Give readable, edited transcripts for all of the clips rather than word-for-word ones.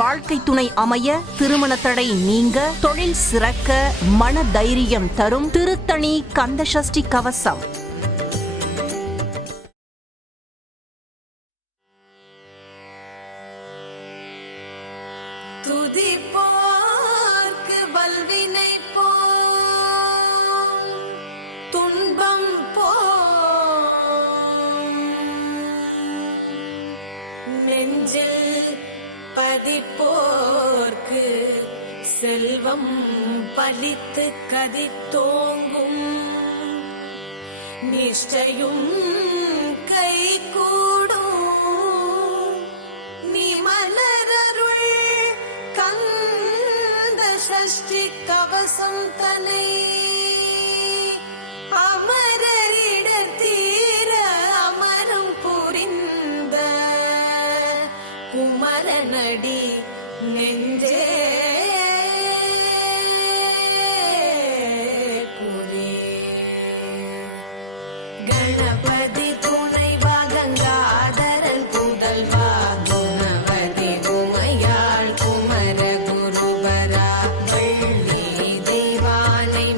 வாழ்க்கை துணை அமைய, திருமண தடை நீங்க, தொழில் சிறக்க, மன தைரியம் தரும் திருத்தணி கந்தசஷ்டி கவசம். துதிப்போர்க்கு வல்வினை போ, துன்பம் போ, நெஞ்சில் பதிப்போர்க்கு செல்வம் பலித்து கதித்தோங்கும், நிஷ்டையும் கை கூடும், நீ மலரருள் கந்த சஷ்டி கவசம் தனை அமரரிடர் தீர அமரம் புரிந்த குமரனடி நெஞ்சே புரி. கணபதி துணைவா கங்காதரன் புதல்வா, குணவதி உமையாள் குமர குருபரா, வள்ளி தெய்வானை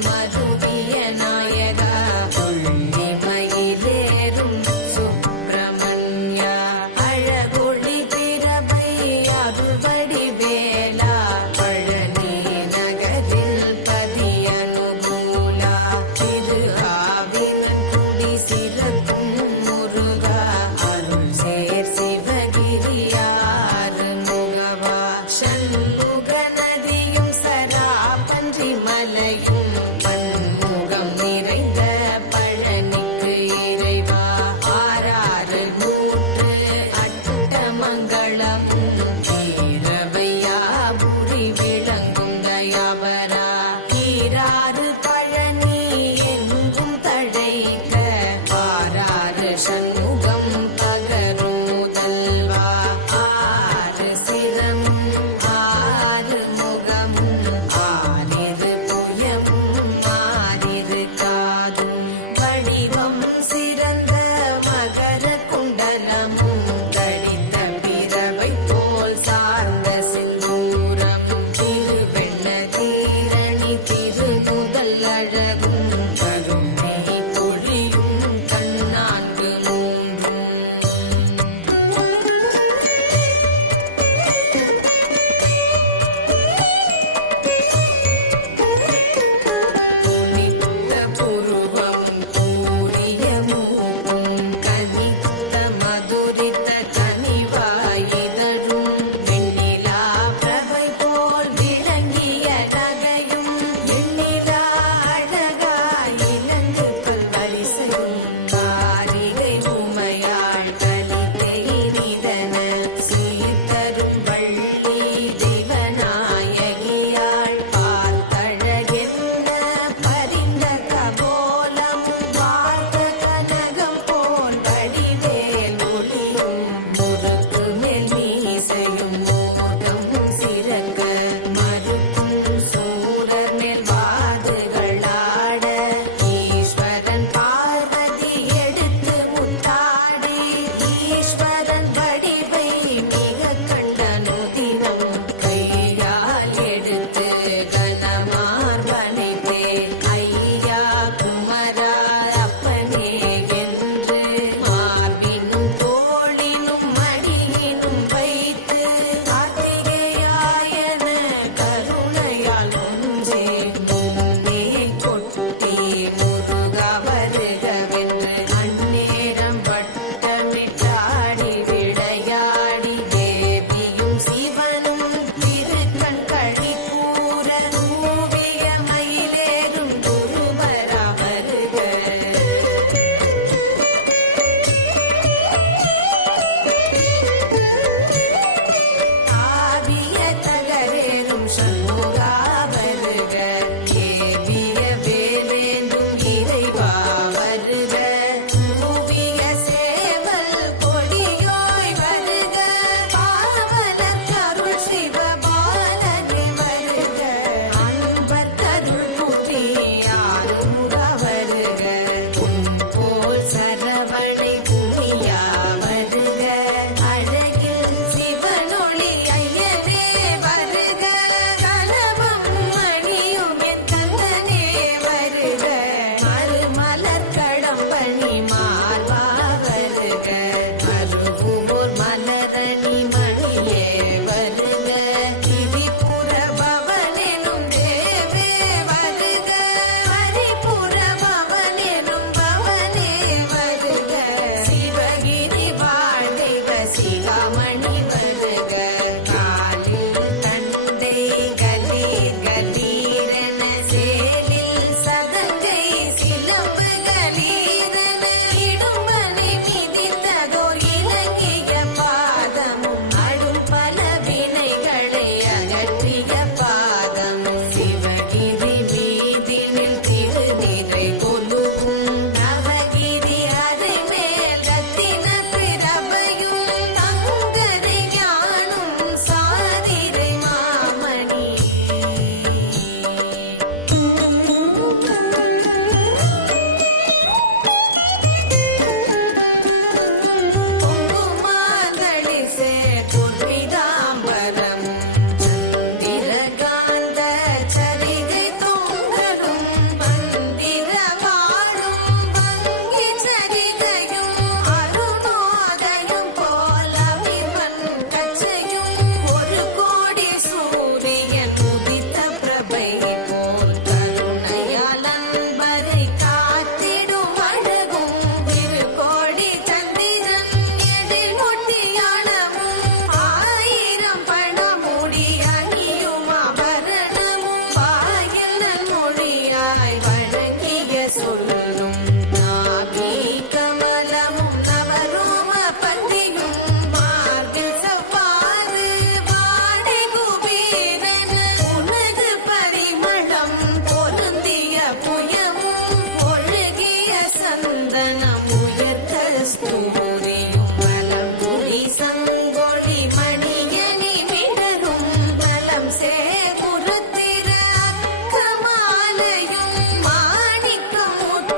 சொல்லும் நாபி கமலமும் நவரோம பந்தியும் மார்பில் செவ்வாறு வாடை குபேரன் உனது பரிமளம் பொருந்திய புயமும் ஒழுகிய சந்தனம் உயர் கஸ்தூரியும் வலம்புரி சங்கொழி மணியணி மிடரும் வலம் சேகுருத்திர அக்கமாலையும் மாணிக்கமுத்தும்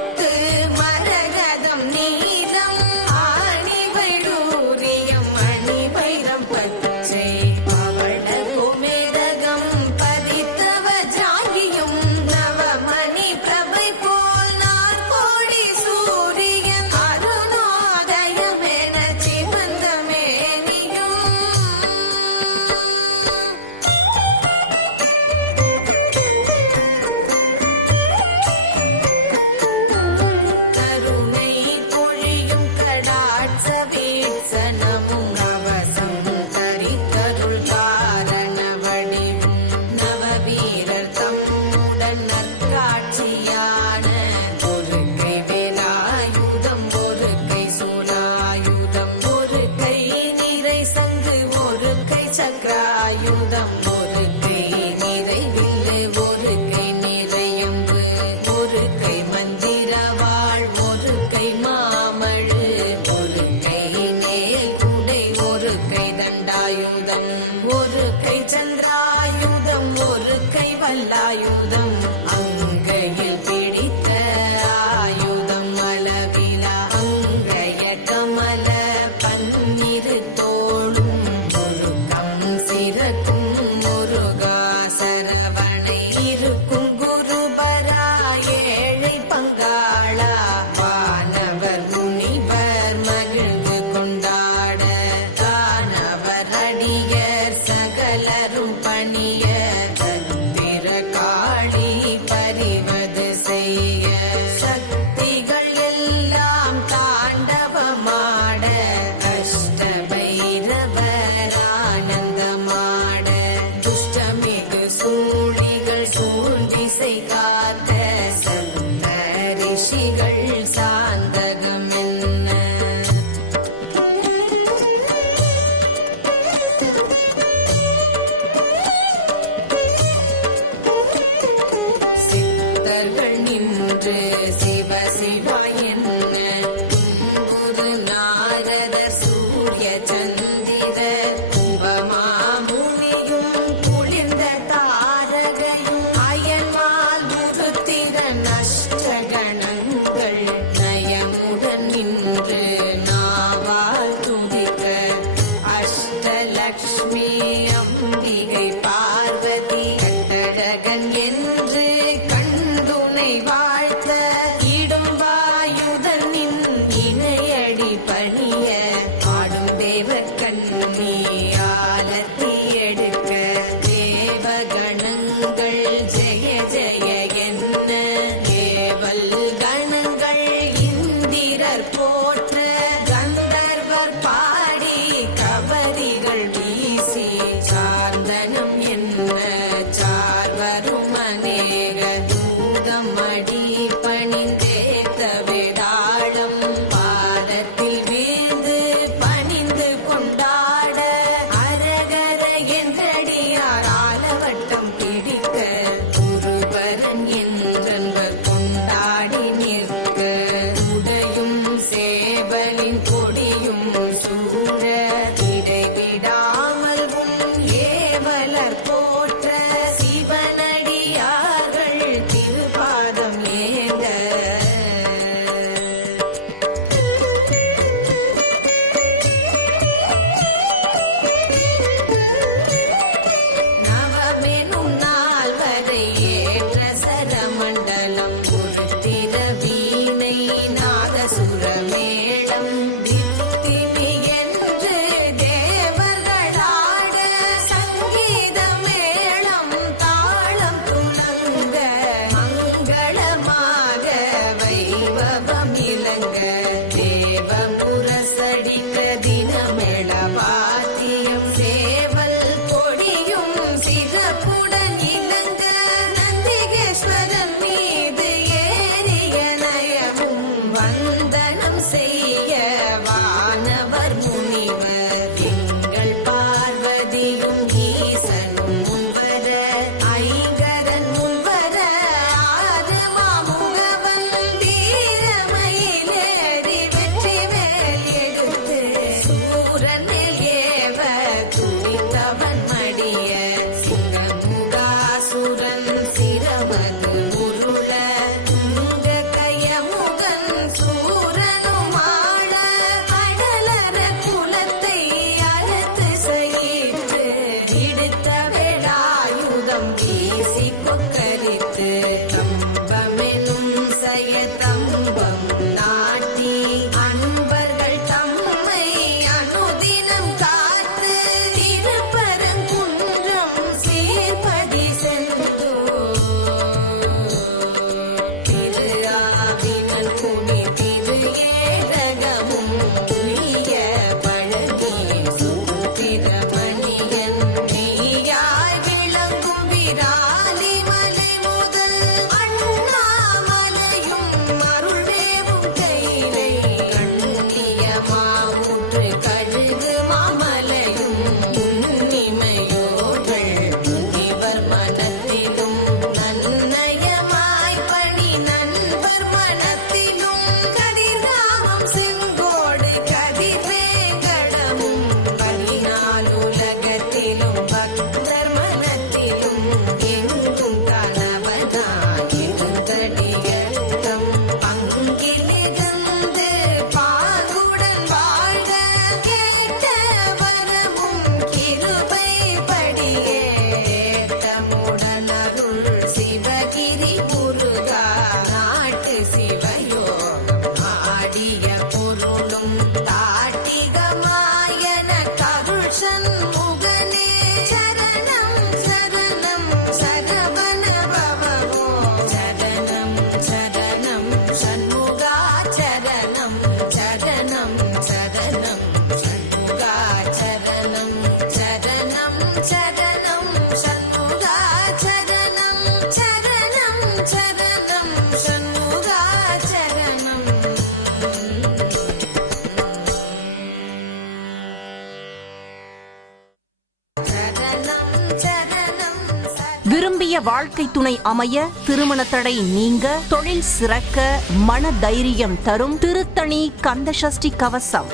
செய்ய வானவர் முனிவர் எங்கள் பார்வதியும் ஈசனும் முன்வர ஐங்கரன் முன்வர ஆறு மாமுகவன் வீரமயிலேறி வெற்றி மேல் எடுத்து சூரனில் ஏவ துணித்தவன் மடிய சிங்கமுகாசுரன் சிரமது உருள துங்க கயமுகன் சூரனும் ஆள அடலற குலத்தை அறுத்து சயிற்று இடுத்த வேலாயுதம் வீசி கொக்கரித்து கம்பமெனும் சயதம்பம் நாட்டி அன்பர்கள் தம்மை அனுதினம் காத்து திருப்பரங்குன்றம் சீர்பதி சென்றோர் திரு ஆவினன் குனி திரு ஏரகமும் துய்ய பழகி சுத்திரமணியன் மெய்யாய் விளங்கும் விராலி மலை முதல் அண்ணாமலையும் அருள்வேவும் கைலை கண்ணிய மாமுற்று கழுகு மாமலையும் உன்னிமையோர்கள் இவர் மனத்திலும் நன்னயமாய் பணி நண்பர் மனத்திலும் கதிர்காமம் செங்கோடு கதிர்வேங்கடமும் பதினாலுலகத்திலும் பக்தர் மனத்திலும் எங்கும் கணவனாயிருந்தடியட்டம் பங்கிலிருந்து பாகுடன் வாழ்க கேட்ட வரமும் கிருபை படியேட்டமுடனருள் சிவகிரி முருகா நாட்டு சிவயோகம் ஆடிய பொருளும் தாட்டிகமாயன கருள் சண்முகனே சரணம் சரணம் சரவண பவமோ சரணம் சரணம் சண்முகா சரணம் சரணம் சரணம் சண்முகா சரணம் சரணம் சரணம் சண்முகா சரணம் சரணம் சரணம் சண்முகா சரணம் சரணம் சரணம் விரும்பிய வாழ்க்கை துணை அமைய, திருமண தடை நீங்க, தொழில் சிறக்க, மன தைரியம் தரும் திருத்தணி கந்தசஷ்டி கவசம்.